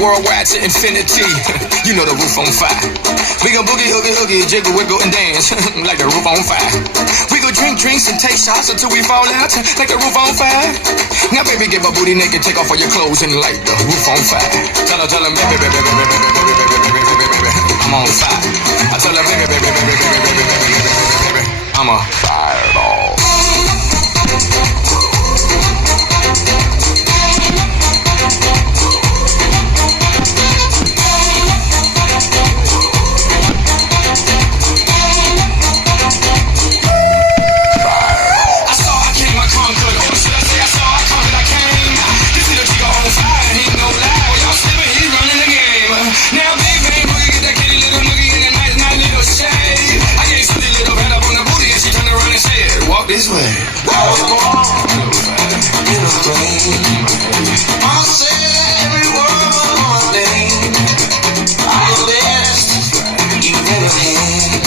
worldwide to infinity. You know the roof on fire. We gon' boogie, hoogie, hoogie, jiggle, wiggle, and dance like the roof on fire. We gon' drink drinks and take shots until we fall out like the roof on fire. Now baby, get my booty naked, take off all your clothes and light the roof on fire. Tell her, baby, baby, baby, baby, baby, baby, baby, baby, baby, I'm on fire. I tell her, baby, baby, baby, baby, baby, baby, baby, baby, I'm a fireball. This way. I'll say every word of my name. I'm the best you've ever had.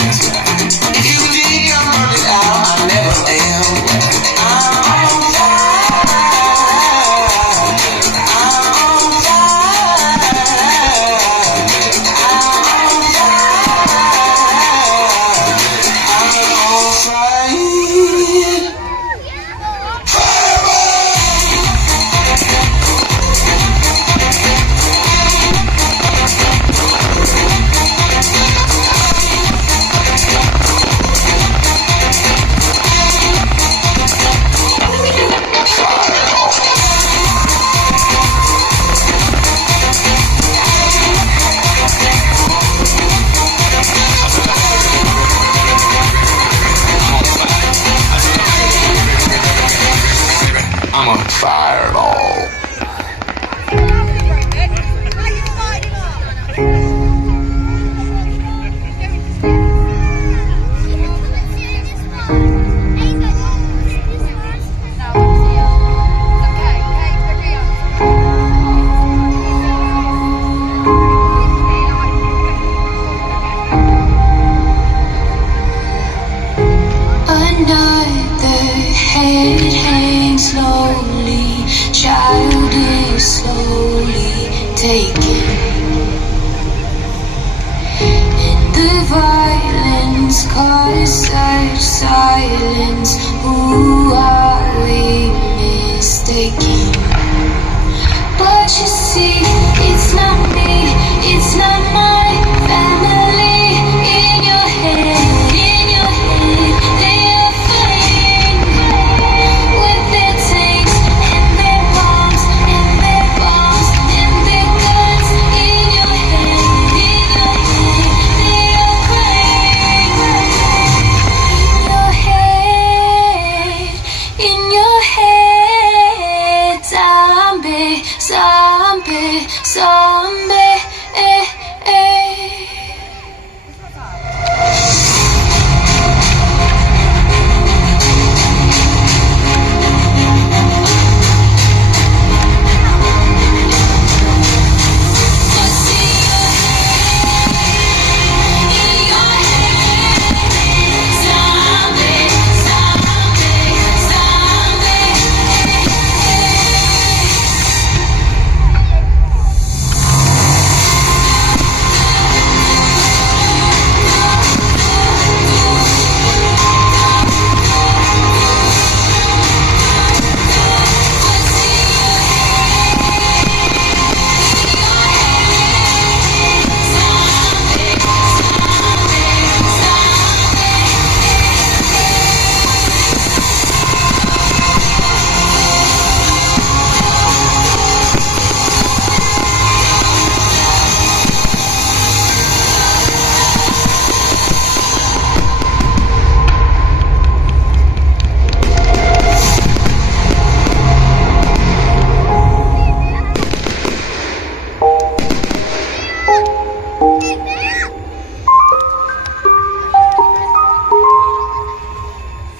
If you think I'm running out, I never am. I'm on fire. I'm on fire. I'm on fire. I'm a fireball. Another head hangs slowly, child is slowly taken. And the violence causes such silence. Who are we mistaken? But you see, it's not me, it's not my family. In your head, they are fighting with their tanks and their bombs and their bombs and their guns. In your head, they are crying. In your head, zombie, zombie, zombie,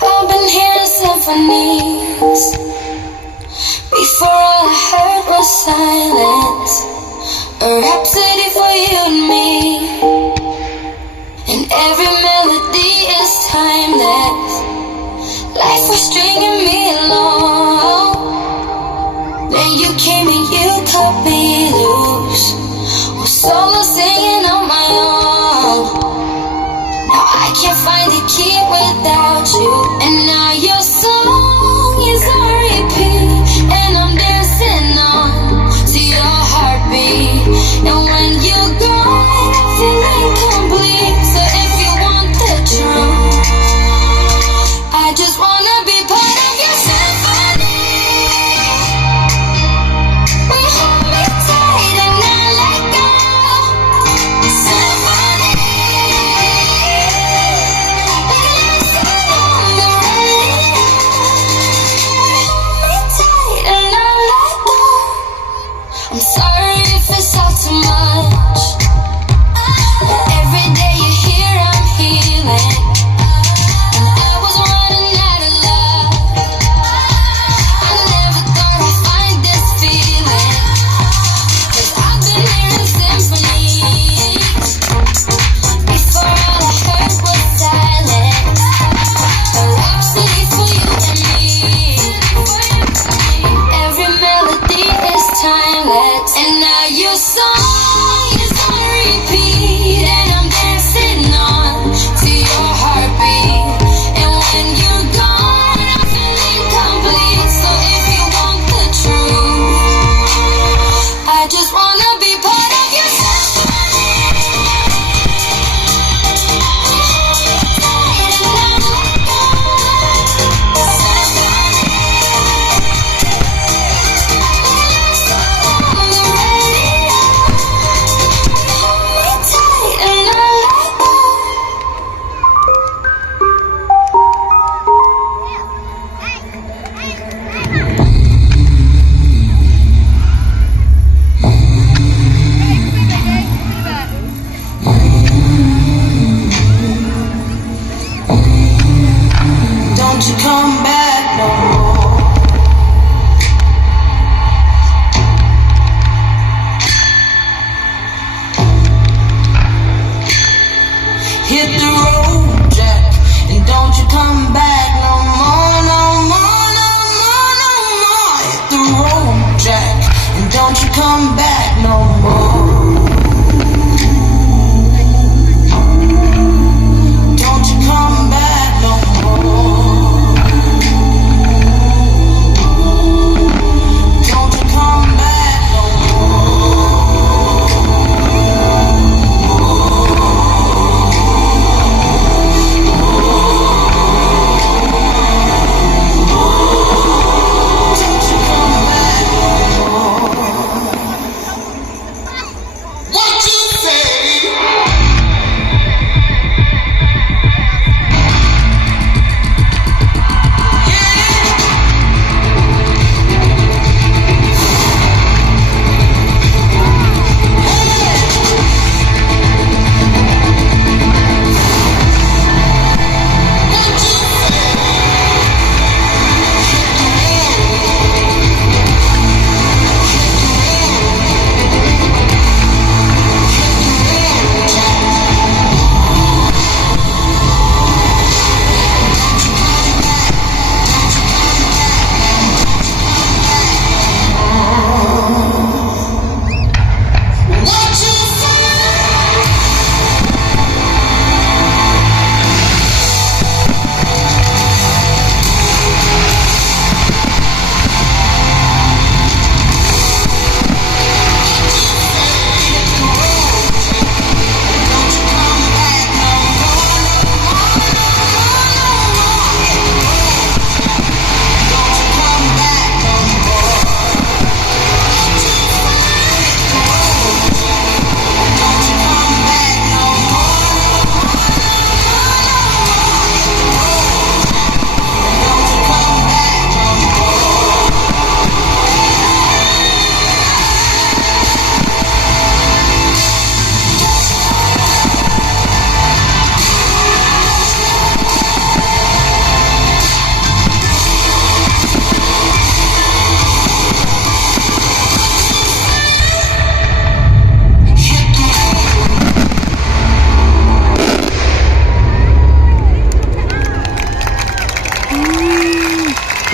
I've been hearing symphonies. Before all I heard was silence. A rhapsody for you and me. And every melody is timeless. Life was stringing me along. Then you came and you cut me loose. solo singing on my own. Now I can't find a key without you. And now your song is on repeat, and I'm dancing on to your heartbeat. And when you're gone, I feel incomplete. So if you want the truth, I just wanna be part of your symphony. We hold me tight and not let go. Symphony. Like a love song on the radio. We hold me tight and not let go. I'm sorry if it's all too much, but every day you're here I'm healing. And I was running out of love. I never thought I'd find this feeling, 'cause I've been hearing symphonies. Before all I heard was silence, a rhapsody for you and me. Every melody is timeless, and now your song is on repeat, and I'm dancing on to your heartbeat. And when you're gone, I feel incomplete. So if you want the truth, I just wanna be part of your symphony. Tight and not let go. Symphony. On the radio. Hold me tight and not let go. Don't you come back no more. Hit the road, Jack, and don't you come back no more, no more, no more, no more. Hit the road, Jack, and don't you come back no more. Don't you come back no more. Don't you come back no Don't you come back no more. What you say?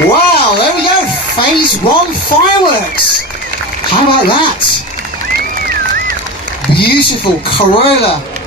Wow, there we go. Phase 1 fireworks. How about that? beautiful Corolla